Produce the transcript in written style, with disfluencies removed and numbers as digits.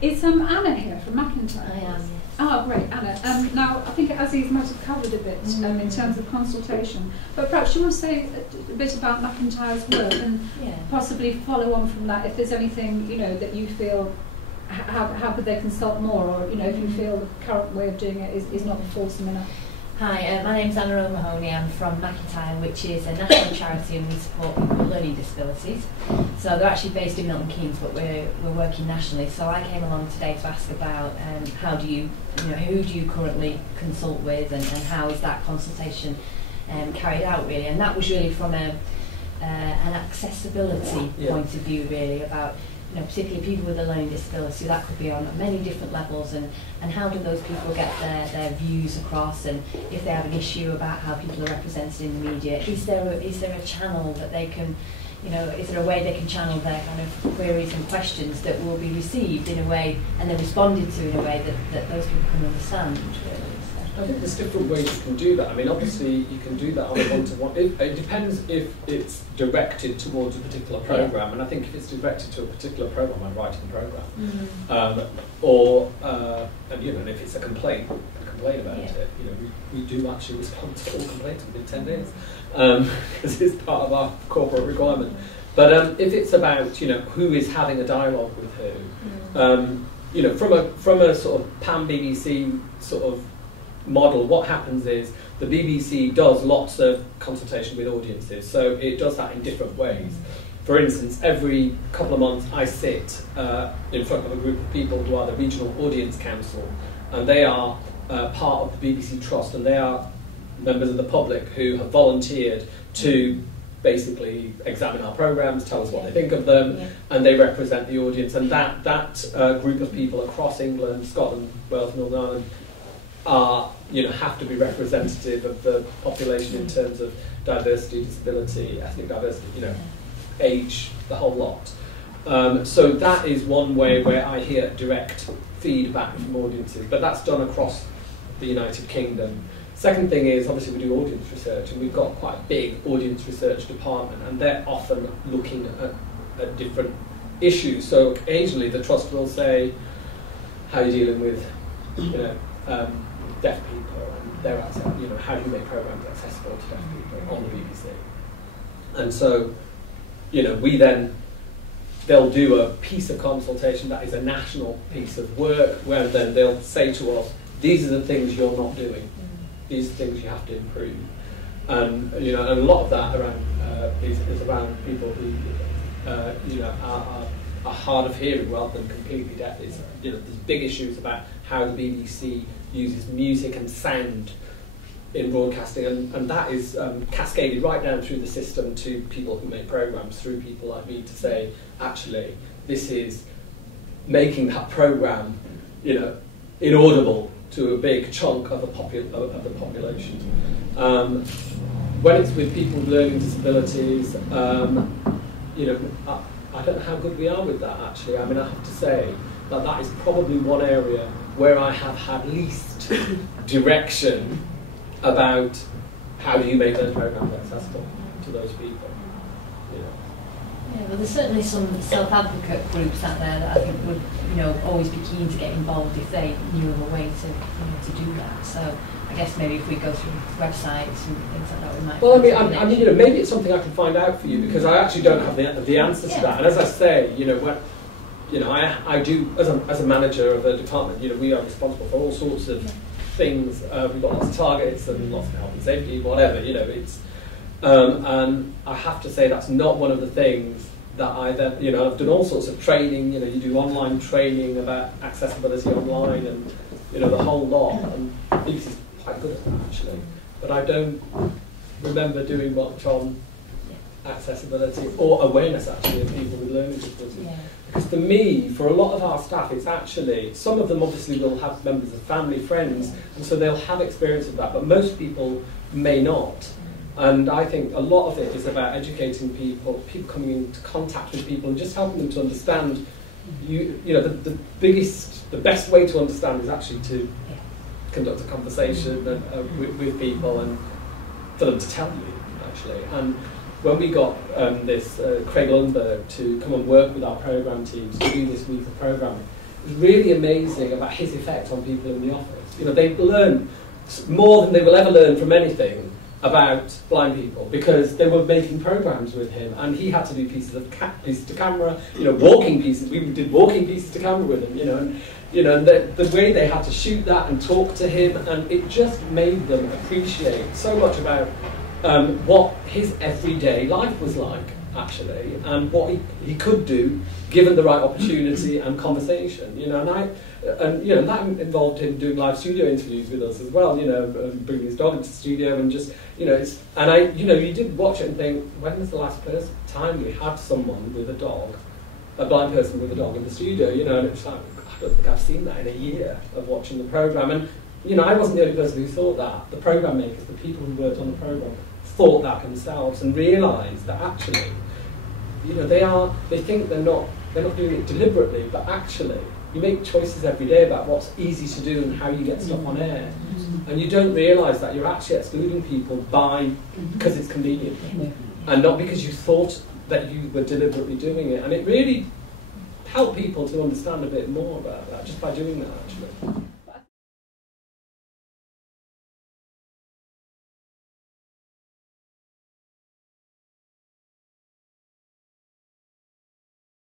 Is Anna here from McIntyre? I am, yes. Oh, great, Anna. Now, I think Aziz might have covered a bit in terms of consultation, but perhaps you want to say a bit about McIntyre's work and possibly follow on from that if there's anything, you know, that you feel, how could they consult more, or, you know, if you feel the current way of doing it is not fulsome enough. Hi, my name's Anna O'Mahony. I'm from McIntyre, which is a national charity, and we support people with learning disabilities. So they're actually based in Milton Keynes, but we're working nationally. So I came along today to ask about how do you know, who do you currently consult with, and how is that consultation carried out, really? And that was really from an accessibility point of view, really, about, you know, particularly people with a learning disability. That could be on many different levels, and how do those people get their views across, and if they have an issue about how people are represented in the media, is there a channel that they can, you know, is there a way they can channel their kind of queries and questions that will be received in a way and then responded to in a way that those people can understand, really? I think there's different ways you can do that. I mean, obviously, you can do that on a one-to-one. It depends if it's directed towards a particular program, and I think if it's directed to a particular program, I'm writing the program. Or, and, you know, and if it's a complaint about it, you know, we do actually respond to all complaints within 10 days, because it's part of our corporate requirement. But if it's about, you know, who is having a dialogue with who, you know, from a sort of pan-BBC sort of model, what happens is the BBC does lots of consultation with audiences, so it does that in different ways. For instance, every couple of months I sit in front of a group of people who are the Regional Audience Council, and they are part of the BBC Trust, and they are members of the public who have volunteered to basically examine our programmes, tell us what they think of them, and they represent the audience. And that group of people across England, Scotland, Wales, Northern Ireland are, you know, have to be representative of the population in terms of diversity, disability, ethnic diversity, you know, age, the whole lot. So that is one way where I hear direct feedback from audiences, but that's done across the United Kingdom. Second thing is, obviously, we do audience research, and we've got quite a big audience research department, and they're often looking at different issues. So occasionally the Trust will say, how are you dealing with, you know, deaf people, and they're, you know, how do you make programs accessible to deaf people on the BBC? And so, you know, they'll do a piece of consultation that is a national piece of work, where then they'll say to us, these are the things you're not doing, these are things you have to improve. And, you know, and a lot of that around is around people who, you know, are hard of hearing rather than completely deaf. It's, you know, there's big issues about how the BBC uses music and sound in broadcasting, and that is cascaded right down through the system to people who make programmes, through people like me, to say, actually, this is making that programme, you know, inaudible to a big chunk of the population. When it's with people with learning disabilities, you know, I don't know how good we are with that, actually. I mean, I have to say that is probably one area where I have had least direction about how do you make those programs accessible to those people. Yeah, well, there's certainly some self-advocate groups out there that I think would, you know, always be keen to get involved if they knew of a way to, you know, to do that. So I guess maybe if we go through websites and things like that, we might. Well, I mean, you know, maybe it's something I can find out for you, because I actually don't have the answer to that. And as I say, you know, when, you know, I do as a manager of a department, you know, we are responsible for all sorts of things. We've got lots of targets and lots of health and safety, whatever. You know, it's. And I have to say that's not one of the things that I then, you know, I've done all sorts of training, you know, you do online training about accessibility online and, you know, the whole lot, and BBC's quite good at that, actually. But I don't remember doing much on accessibility or awareness, actually, of people with learning disabilities. Because for me, for a lot of our staff, it's actually, some of them obviously will have members of family, friends, and so they'll have experience of that, but most people may not. And I think a lot of it is about educating people coming into contact with people and just helping them to understand, you know, the best way to understand is actually to conduct a conversation with people and for them to tell you, actually. And when we got Craig Lundberg to come and work with our programme teams to do this week of programming, was really amazing about his effect on people in the office. You know, they learned more than they will ever learn from anything about blind people, because they were making programs with him, and he had to do pieces to camera, you know, walking pieces. We did walking pieces to camera with him, and the way they had to shoot that and talk to him, and it just made them appreciate so much about what his everyday life was like, actually, and what he could do given the right opportunity and conversation, and that involved him doing live studio interviews with us as well, bringing his dog into the studio, and just, you did watch it and think, when was the last time we had someone with a dog, a blind person with a dog in the studio, and it's like, I don't think I've seen that in a year of watching the programme. And I wasn't the only person who thought that. The programme makers, the people who worked on the programme, thought that themselves and realised that actually, they think they're not doing it deliberately, but actually you make choices every day about what's easy to do and how you get stuff on air, and you don't realise that you're actually excluding people because it's convenient, and not because you thought that you were deliberately doing it. And it really helped people to understand a bit more about that just by doing that, actually.